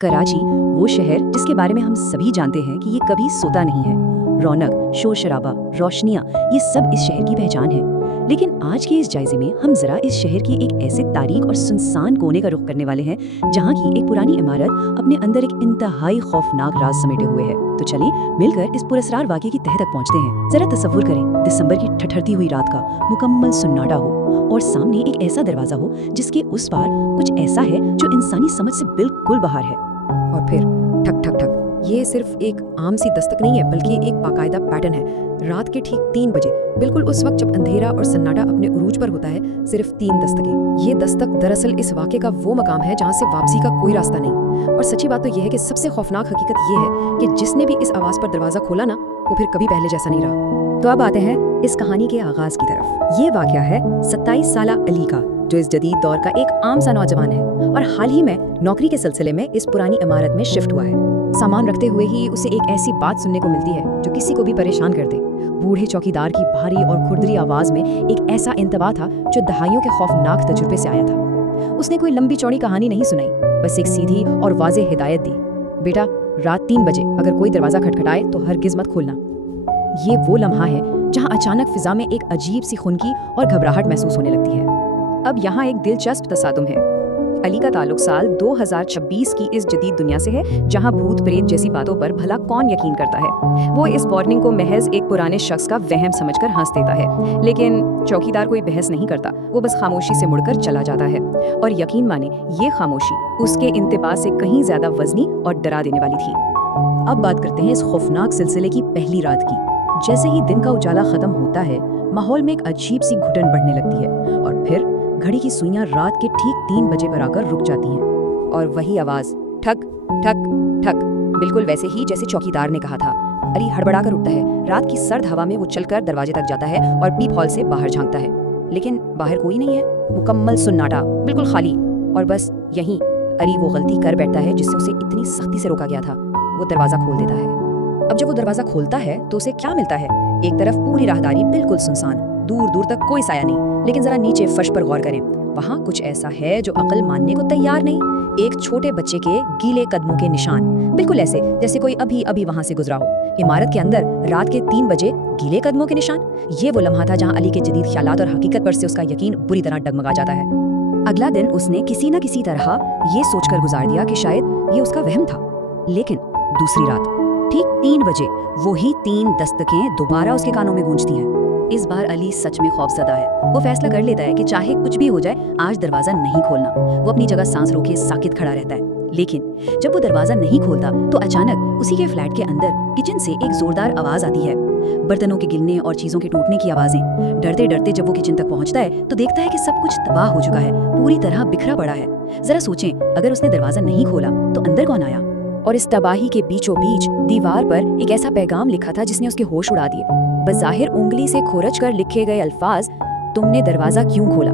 कराची वो शहर जिसके बारे में हम सभी जानते हैं कि ये कभी सोता नहीं है। रौनक, शोर शराबा, रोशनियां, ये सब इस शहर की पहचान है। लेकिन आज के इस जायजे में हम जरा इस शहर के एक ऐसे तारीक और सुनसान कोने का रुख करने वाले हैं जहाँ की एक पुरानी इमारत अपने अंदर एक इंतहाई खौफनाक राज समेटे हुए है। तो चलिए मिलकर इस पुरस्कार वाक़े की तह तक पहुँचते हैं। जरा तसव्वुर करें, दिसंबर की ठठरती हुई रात का मुकम्मल सन्नाटा हो और सामने एक ऐसा दरवाजा हो जिसके उस पार कुछ ऐसा है जो इंसानी समझ से बिल्कुल बाहर है। और फिर ठक ठक ठक। ये सिर्फ एक आम सी दस्तक नहीं है, बल्कि एक बाकायदा पैटर्न है। रात के ठीक 3 बजे, बिल्कुल उस वक्त जब अंधेरा और सन्नाटा अपने उरूज पर होता है, सिर्फ 3 दस्तकें। ये दस्तक दरअसल इस वाक़े का वो मकाम है जहाँ से वापसी का कोई रास्ता नहीं। और सच्ची बात तो यह है कि सबसे खौफनाक हकीकत ये है कि जिसने भी इस आवाज़ पर दरवाज़ा खोला ना, वो फिर कभी पहले जैसा नहीं रहा। तो अब आते हैं इस कहानी के आगाज़ की तरफ। ये वाक़या है 27 साला अली का, जो इस जदीद दौर का एक आम सा नौजवान है और हाल ही में नौकरी के सिलसिले में इस पुरानी इमारत में शिफ्ट हुआ है। सामान रखते हुए ही उसे एक ऐसी बात सुनने को मिलती है जो किसी को भी परेशान कर दे। बूढ़े चौकीदार की भारी और खुरदरी आवाज में एक ऐसा इंतबा था जो दहाइयों के खौफनाक तजुर्बे से आया था। उसने कोई लंबी चौड़ी कहानी नहीं सुनाई, बस एक सीधी और वाज़ेह हिदायत दी। बेटा, रात 3 बजे अगर कोई दरवाज़ा खटखटाए तो हरगिज़ मत खोलना। ये वो लम्हा है जहाँ अचानक फिजा में एक अजीब सी खुनकी और घबराहट महसूस होने लगती है। अब यहाँ एक दिलचस्प तसादुम है। अली का ताल्लुक साल 2026 की इस जदीद दुनिया से है जहां भूत प्रेत जैसी बातों पर भला कौन यकीन करता है। वो इस वार्निंग को महज एक पुराने शख्स का वहम समझकर हंस देता है, लेकिन चौकीदार कोई बहस नहीं करता। वो बस खामोशी से मुड़कर चला जाता है। और यकीन माने, ये खामोशी उसके इंतबा से कहीं ज्यादा वजनी और डरा देने वाली थी। अब बात करते हैं इस खौफनाक सिलसिले की पहली रात की। जैसे ही दिन का उजाला खत्म होता है, माहौल में एक अजीब सी घुटन बढ़ने लगती है और फिर घड़ी की सुइयां रात के ठीक 3 बजे पर आकर रुक जाती हैं। और वही आवाज, ठक ठक ठक, बिल्कुल वैसे ही जैसे चौकीदार ने कहा था। अली हड़बड़ा कर उठता है। रात की सर्द हवा में वो चलकर दरवाजे तक जाता है और पीप हॉल से बाहर झांकता है, लेकिन बाहर कोई नहीं है। मुकम्मल सन्नाटा, बिल्कुल खाली। और बस यहीं अली वो गलती कर बैठता है जिससे उसे इतनी सख्ती से रोका गया था। वो दरवाजा खोल देता है। अब जब वो दरवाजा खोलता है तो उसे क्या मिलता है? एक तरफ पूरी राहदारी बिल्कुल सुनसान, दूर दूर तक कोई साया नहीं। लेकिन जरा नीचे फर्श पर गौर करें, वहाँ कुछ ऐसा है जो अक्ल मानने को तैयार नहीं। एक छोटे बच्चे के गीले कदमों के निशान, बिल्कुल ऐसे जैसे कोई अभी अभी वहाँ से गुजरा हो। इमारत के अंदर रात के 3 बजे गीले कदमों के निशान। ये वो लम्हा था जहाँ अली के जदीद ख्यालात और हकीकत पर से उसका यकीन बुरी तरह डगमगा जाता है। अगला दिन उसने किसी न किसी तरह ये सोचकर गुजार दिया कि शायद ये उसका वहम था। लेकिन दूसरी रात ठीक 3 बजे वही 3 दस्तकें दोबारा उसके कानों में गूंजती हैं। इस बार अली सच में खौफजदा है। वो फैसला कर लेता है कि चाहे कुछ भी हो जाए, आज दरवाजा नहीं खोलना। वो अपनी जगह सांस रोके साकित खड़ा रहता है। लेकिन जब वो दरवाजा नहीं खोलता तो अचानक उसी के फ्लैट के अंदर किचन से एक जोरदार आवाज आती है। बर्तनों के गिरने और चीजों के टूटने की आवाजें। डरते डरते जब वो किचन तक पहुंचता है तो देखता है कि सब कुछ तबाह हो चुका है, पूरी तरह बिखरा पड़ा है। जरा सोचें, अगर उसने दरवाजा नहीं खोला तो अंदर कौन आया? और इस तबाही के बीचों बीच दीवार पर एक ऐसा पैगाम लिखा था जिसने उसके होश उड़ा दिए। बज़ाहिर उंगली से खोरच कर लिखे गए अल्फाज, तुमने दरवाजा क्यों खोला?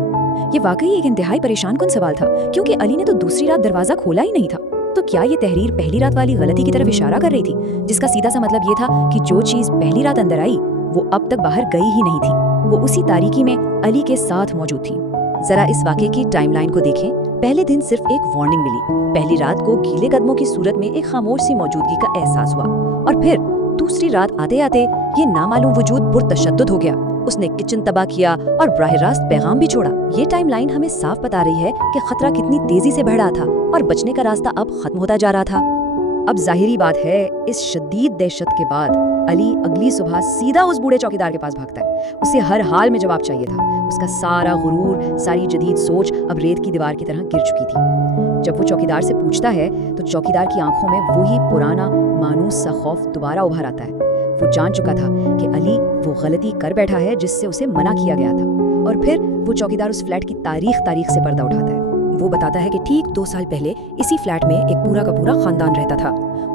ये वाकई एक इंतहाई परेशान कुन सवाल था, क्योंकि अली ने तो दूसरी रात दरवाजा खोला ही नहीं था। तो क्या ये तहरीर पहली रात वाली गलती की तरफ इशारा कर रही थी, जिसका सीधा सा मतलब ये था कि जो चीज पहली रात अंदर आई वो अब तक बाहर गई ही नहीं थी। वो उसी तारीकी में अली के साथ मौजूद थी। जरा इस वाक़े की टाइमलाइन को देखें। पहले दिन सिर्फ एक वार्निंग मिली। पहली रात को गीले कदमों की सूरत में एक खामोश सी मौजूदगी का एहसास हुआ, और फिर दूसरी रात आते आते ये नामालूम वजूद पुरतशद्दुद हो गया। उसने किचन तबाह किया और बराह रास्त पैगाम भी छोड़ा। ये टाइमलाइन हमें साफ बता रही है कि खतरा कितनी तेजी से बढ़ रहा था और बचने का रास्ता अब खत्म होता जा रहा था। अब जाहिरी बात है, इस शदीद दहशत के बाद अली अगली सुबह सीधा उस बूढ़े चौकीदार के पास भागता है। उसे हर हाल में जवाब चाहिए था। उसका सारा गुरूर, सारी जदीद सोच अब रेत की दीवार की तरह गिर चुकी थी। जब वो चौकीदार से पूछता है तो चौकीदार की आंखों में वही पुराना मानूस सा खौफ दोबारा उभर आता है। वो जान चुका था कि अली वो गलती कर बैठा है जिससे उसे मना किया गया था। और फिर वो चौकीदार उस फ्लैट की तारीख से पर्दा उठाता है। वो बताता है कि ठीक 2 साल पहले इसी फ्लैट में एक पूरा का पूरा खानदान रहता था।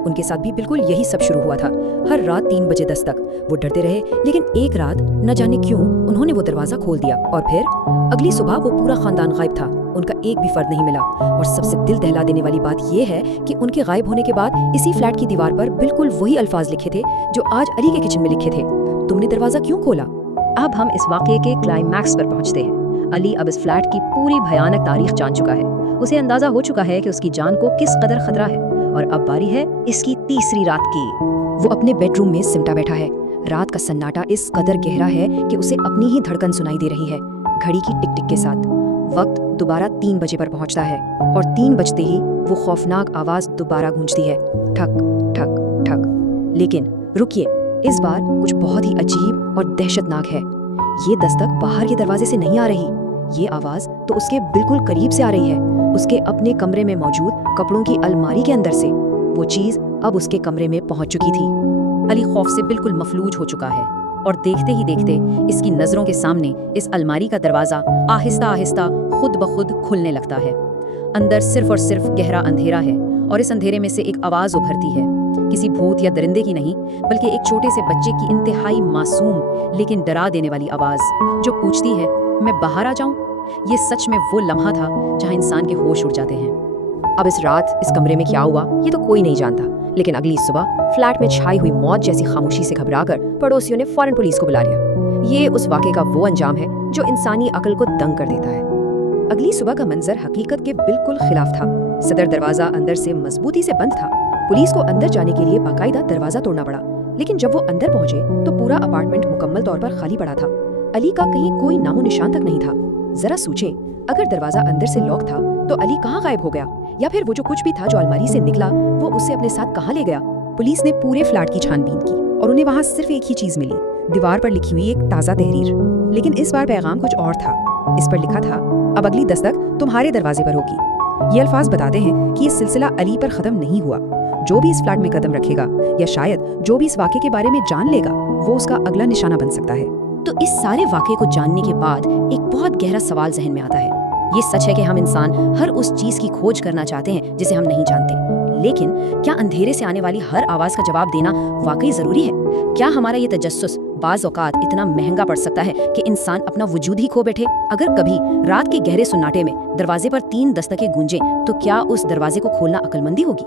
उनके साथ भी बिल्कुल यही सब शुरू हुआ था। हर रात 3 बजे दस्तक। वो डरते रहे, लेकिन एक रात न जाने क्यों उन्होंने वो दरवाजा खोल दिया और फिर अगली सुबह वो पूरा खानदान गायब था। उनका एक भी फर्द नहीं मिला। और सबसे दिल दहला देने वाली बात यह है कि उनके गायब होने के बाद इसी फ्लैट की दीवार पर बिल्कुल वही अल्फाज लिखे थे जो आज अली के किचन में लिखे थे, तुमने दरवाजा क्यों खोला? अब हम इस वाक़े के क्लाइमैक्स पर पहुंचते हैं। अली अब इस फ्लैट की पूरी भयानक तारीख जान चुका है। उसे अंदाजा हो चुका है कि उसकी जान को किस कदर खतरा है। और अब बारी है इसकी तीसरी रात की। वो अपने बेडरूम में सिमटा बैठा है। रात का सन्नाटा इस कदर गहरा है कि उसे अपनी ही धड़कन सुनाई दे रही है, घड़ी की टिक टिक के साथ। वक्त दोबारा 3 बजे पर पहुंचता है और 3 बजते ही वो खौफनाक आवाज दोबारा गूंजती है, ठक ठक ठक। लेकिन रुकिए, इस बार कुछ बहुत ही अजीब और दहशतनाक है। ये दस्तक बाहर के दरवाजे से नहीं आ रही, ये आवाज तो उसके बिल्कुल करीब से आ रही है, उसके अपने कमरे में मौजूद कपड़ों की अलमारी के अंदर से। वो चीज अब उसके कमरे में पहुंच चुकी थी। अली खौफ से बिल्कुल मफलूज हो चुका है और देखते ही देखते इसकी नजरों के सामने इस अलमारी का दरवाजा आहिस्ता आहिस्ता खुद ब खुद खुलने लगता है। अंदर सिर्फ और सिर्फ गहरा अंधेरा है और इस अंधेरे में से एक आवाज उभरती है, किसी भूत या दरिंदे की नहीं, बल्कि एक छोटे से बच्चे की इंतहाई मासूम लेकिन डरा देने वाली आवाज, जो पूछती है, मैं बाहर आ जाऊं? ये सच में वो लम्हा था जहां इंसान के होश उड़ जाते हैं। अब इस रात इस कमरे में क्या हुआ ये तो कोई नहीं जानता, लेकिन अगली सुबह फ्लैट में छाई हुई मौत जैसी खामोशी से घबराकर पड़ोसियों ने फौरन पुलिस को बुला लिया। ये उस वाक़े का वो अंजाम है जो इंसानी अकल को दंग कर देता है। अगली सुबह का मंजर हकीकत के बिल्कुल खिलाफ था। सदर दरवाजा अंदर से मजबूती से बंद था। पुलिस को अंदर जाने के लिए बाकायदा दरवाजा तोड़ना पड़ा, लेकिन जब वो अंदर पहुंचे तो पूरा अपार्टमेंट मुकम्मल तौर पर खाली पड़ा था। अली का कहीं कोई नामो निशान तक नहीं था। जरा सोचें, अगर दरवाजा अंदर से लॉक था तो अली कहाँ गायब हो गया, या फिर वो जो कुछ भी था जो अलमारी से निकला वो उसे अपने साथ कहाँ ले गया। पुलिस ने पूरे फ्लैट की छानबीन की और उन्हें वहाँ सिर्फ एक ही चीज मिली, दीवार पर लिखी हुई एक ताज़ा तहरीर। लेकिन इस बार पैगाम कुछ और था। इस पर लिखा था, अब अगली दस्तक तुम्हारे दरवाजे पर होगी। ये अल्फाज बताते हैं कि ये सिलसिला अली पर खत्म नहीं हुआ। जो भी इस फ्लैट में कदम रखेगा या शायद जो भी इस वाक़े के बारे में जान लेगा, वो उसका अगला निशाना बन सकता है। तो इस सारे वाक़े को जानने के बाद एक बहुत गहरा सवाल जहन में आता है। ये सच है कि हम इंसान हर उस चीज की खोज करना चाहते हैं जिसे हम नहीं जानते, लेकिन क्या अंधेरे से आने वाली हर आवाज का जवाब देना वाकई जरूरी है? क्या हमारा ये तजस्सुस बाज़ औक़ात इतना महंगा पड़ सकता है कि इंसान अपना वजूद ही खो बैठे? अगर कभी रात के गहरे सुन्नाटे में दरवाजे पर 3 दस्तकें गूंजें तो क्या उस दरवाजे को खोलना अक्लमंदी होगी?